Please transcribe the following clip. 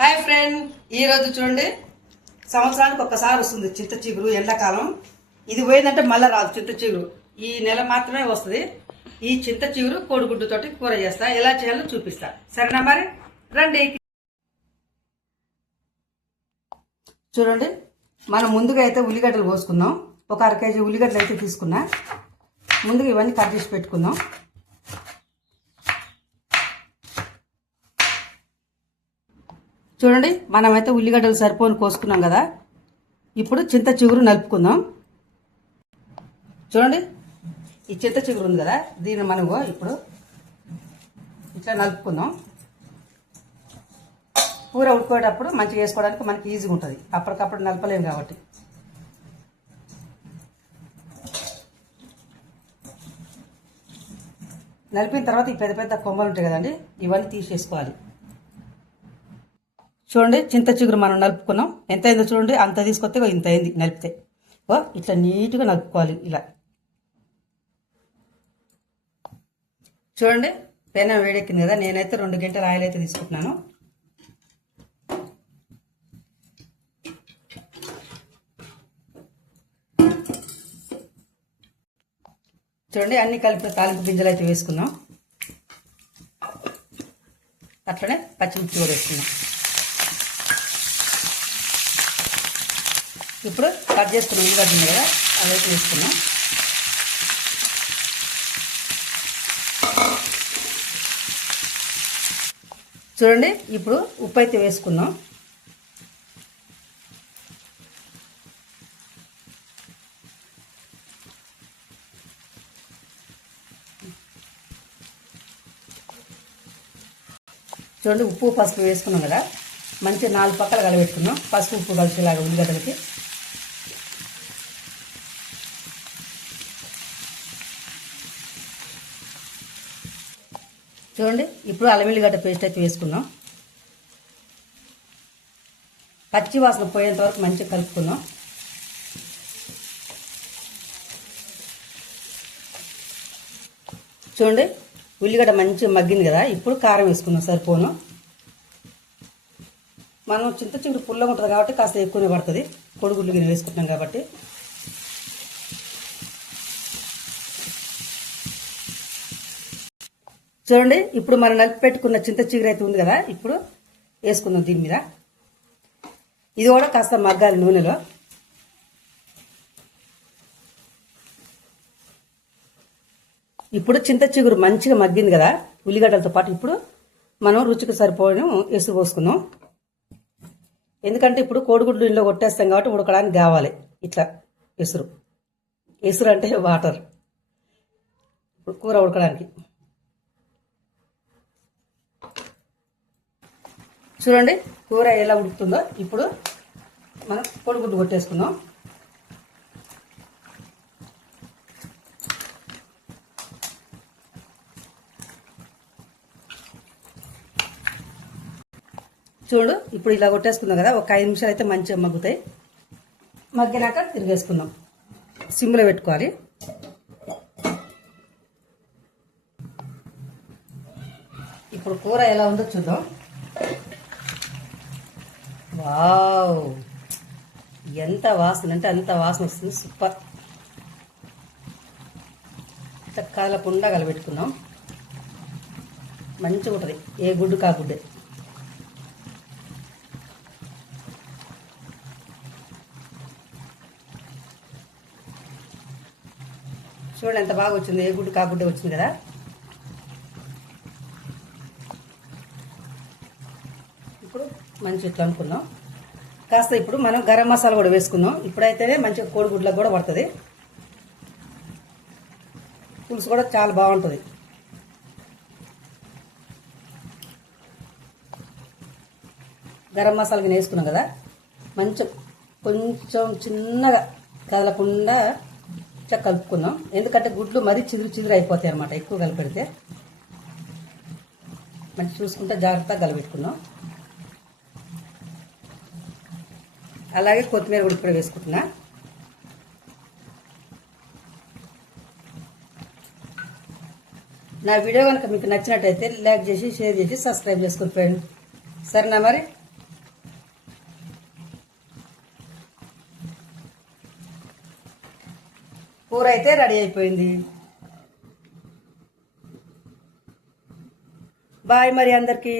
Hi friend, ఈరోజు చూడండి, సంవత్సరానికి ఒక్కసారి వస్తుంది చింత చిగురు. ఎండాకాలం ఇది పోయిందంటే మళ్ళీ రాదు చింత చిగురు. ఈ నెల మాత్రమే వస్తుంది. ఈ చింత చిగురు కోడిగుడ్డుతోటి కూర చేస్తా. ఎలా చేయాలో చూపిస్తా. సరేనా? మరి రండి. చూడండి, మనం ముందుగా అయితే ఉల్లిగడ్డలు కోసుకుందాం. ఒక 1/2 కేజీ ఉల్లిగడ్డలు అయితే తీసుకున్నా. ముందుగా ఇవన్నీ కట్ చేసి పెట్టుకుందాం. చూడండి, మనమైతే ఉల్లిగడ్డలు సరిపోని కోసుకున్నాం కదా. ఇప్పుడు చింత చిగురు నలుపుకుందాం. చూడండి, ఈ చింత చిగురు ఉంది కదా, దీన్ని మనం ఇప్పుడు ఇట్లా నలుపుకుందాం. కూర ఉడుకునేటప్పుడు మంచిగా వేసుకోవడానికి మనకి ఈజీగా ఉంటుంది. అప్పటికప్పుడు నలపలేము కాబట్టి. నలిపిన తర్వాత ఈ పెద్ద పెద్ద కొమ్మలు ఉంటాయి కదండి, ఇవన్నీ తీసేసుకోవాలి. చూడండి, చింత చిగురు మనం నలుపుకున్నాం. ఎంత అయిందో చూడండి. అంత తీసుకొస్తే ఇంత అయింది నలిపితే. ఇట్లా నీట్గా నలుపుకోవాలి. ఇలా చూడండి, పెనం వేడెక్కింది కదా. నేనైతే 2 గంటల ఆయిల్ అయితే తీసుకుంటున్నాను. చూడండి, అన్ని కలిపి తాలింపు గింజలు అయితే వేసుకున్నాం. అట్లనే పచ్చిమిర్చి కూడా వేసుకున్నాం. ఇప్పుడు కట్ చేసుకున్న ఉల్లిగడ్డ ఉంది కదా, అదైతే వేసుకున్నాం. చూడండి, ఇప్పుడు ఉప్పు అయితే వేసుకున్నాం. చూడండి, ఉప్పు పసుపు వేసుకున్నాం కదా. మంచిగా 4 పక్కలు కలబెట్టుకున్నాం. పసుపు ఉప్పు కలిసేలాగా ఉల్లిగడ్డలకి. చూడండి, ఇప్పుడు అల్లం వెల్లిగడ్డ పేస్ట్ అయితే వేసుకున్నాం. పచ్చి వాసన పోయేంత వరకు మంచిగా కలుపుకున్నాం. చూడండి, ఉల్లిగడ్డ మంచిగా మగ్గింది కదా. ఇప్పుడు కారం వేసుకున్నాం సరిపోను. మనం చింత చిగురు పుల్లగా ఉంటుంది కాబట్టి కాస్త ఎక్కువనే పడుతుంది. కోడిగుడ్లు గిన్నె వేసుకుంటున్నాం కాబట్టి. చూడండి, ఇప్పుడు మనం నలిపి పెట్టుకున్న చింత చిగురు అయితే ఉంది కదా, ఇప్పుడు వేసుకుందాం దీని మీద. ఇది కూడా కాస్త మగ్గాలి నూనెలో. ఇప్పుడు చింత చిగురు మంచిగా మగ్గింది కదా ఉల్లిగడ్డలతో పాటు. ఇప్పుడు మనం రుచికి సరిపోయిన ఎసురు పోసుకుందాం. ఎందుకంటే ఇప్పుడు కోడిగుడ్లు ఇంట్లో కొట్టేస్తాం కాబట్టి ఉడకడానికి కావాలి ఇట్లా ఎసురు. ఎసురు అంటే వాటర్. ఇప్పుడు కూర ఉడకడానికి. చూడండి, కూర ఎలా ఉడుకుతుందో. ఇప్పుడు మనం కోడిగుడ్డు కొట్టేసుకుందాం. చూడు, ఇప్పుడు ఇలా కొట్టేసుకుందాం కదా. ఒక 5 నిమిషాలు అయితే మంచిగా మగ్గుతాయి. మగ్గినాక తిరిగేసుకుందాం. సిమ్లో పెట్టుకోవాలి. ఇప్పుడు కూర ఎలా ఉందో చూద్దాం. వావ్, ఎంత వాసన అంటే అంత వాసన వస్తుంది. సూపర్. ఇట్లా కదలకుండా కలబెట్టుకుందాం. మంచిగా ఉంటుంది. ఏ గుడ్డు కా గుడ్డే. చూడండి ఎంత బాగా వచ్చింది. ఏ గుడ్డు కాగుడ్డే వచ్చింది కదా. ఇప్పుడు మంచి ఇట్లా అనుకున్నాం. కాస్త ఇప్పుడు మనం గరం మసాలా కూడా వేసుకుందాం. ఇప్పుడైతేనే మంచిగా కోడిగుడ్లకు కూడా పడుతుంది. పులుసు కూడా చాలా బాగుంటుంది. గరం మసాలా వేసుకున్నాం కదా. మంచిగా కొంచెం చిన్నగా కదలకుండా కలుపుకుందాం. ఎందుకంటే గుడ్లు మరీ చిదురు అయిపోతాయి అన్నమాట ఎక్కువ కలిపెడితే. మంచి చూసుకుంటే జాగ్రత్తగా కలిపెట్టుకుందాం. అలాగే కొత్తిమీర కూడా ఇప్పుడు వేసుకుంటున్నా. నా వీడియో కనుక మీకు నచ్చినట్టయితే లైక్ చేసి, షేర్ చేసి, సబ్స్క్రైబ్ చేసుకోండి ఫ్రెండ్. సరేనా? మరి కూర అయితే రెడీ అయిపోయింది. బాయ్ మరి అందరికీ.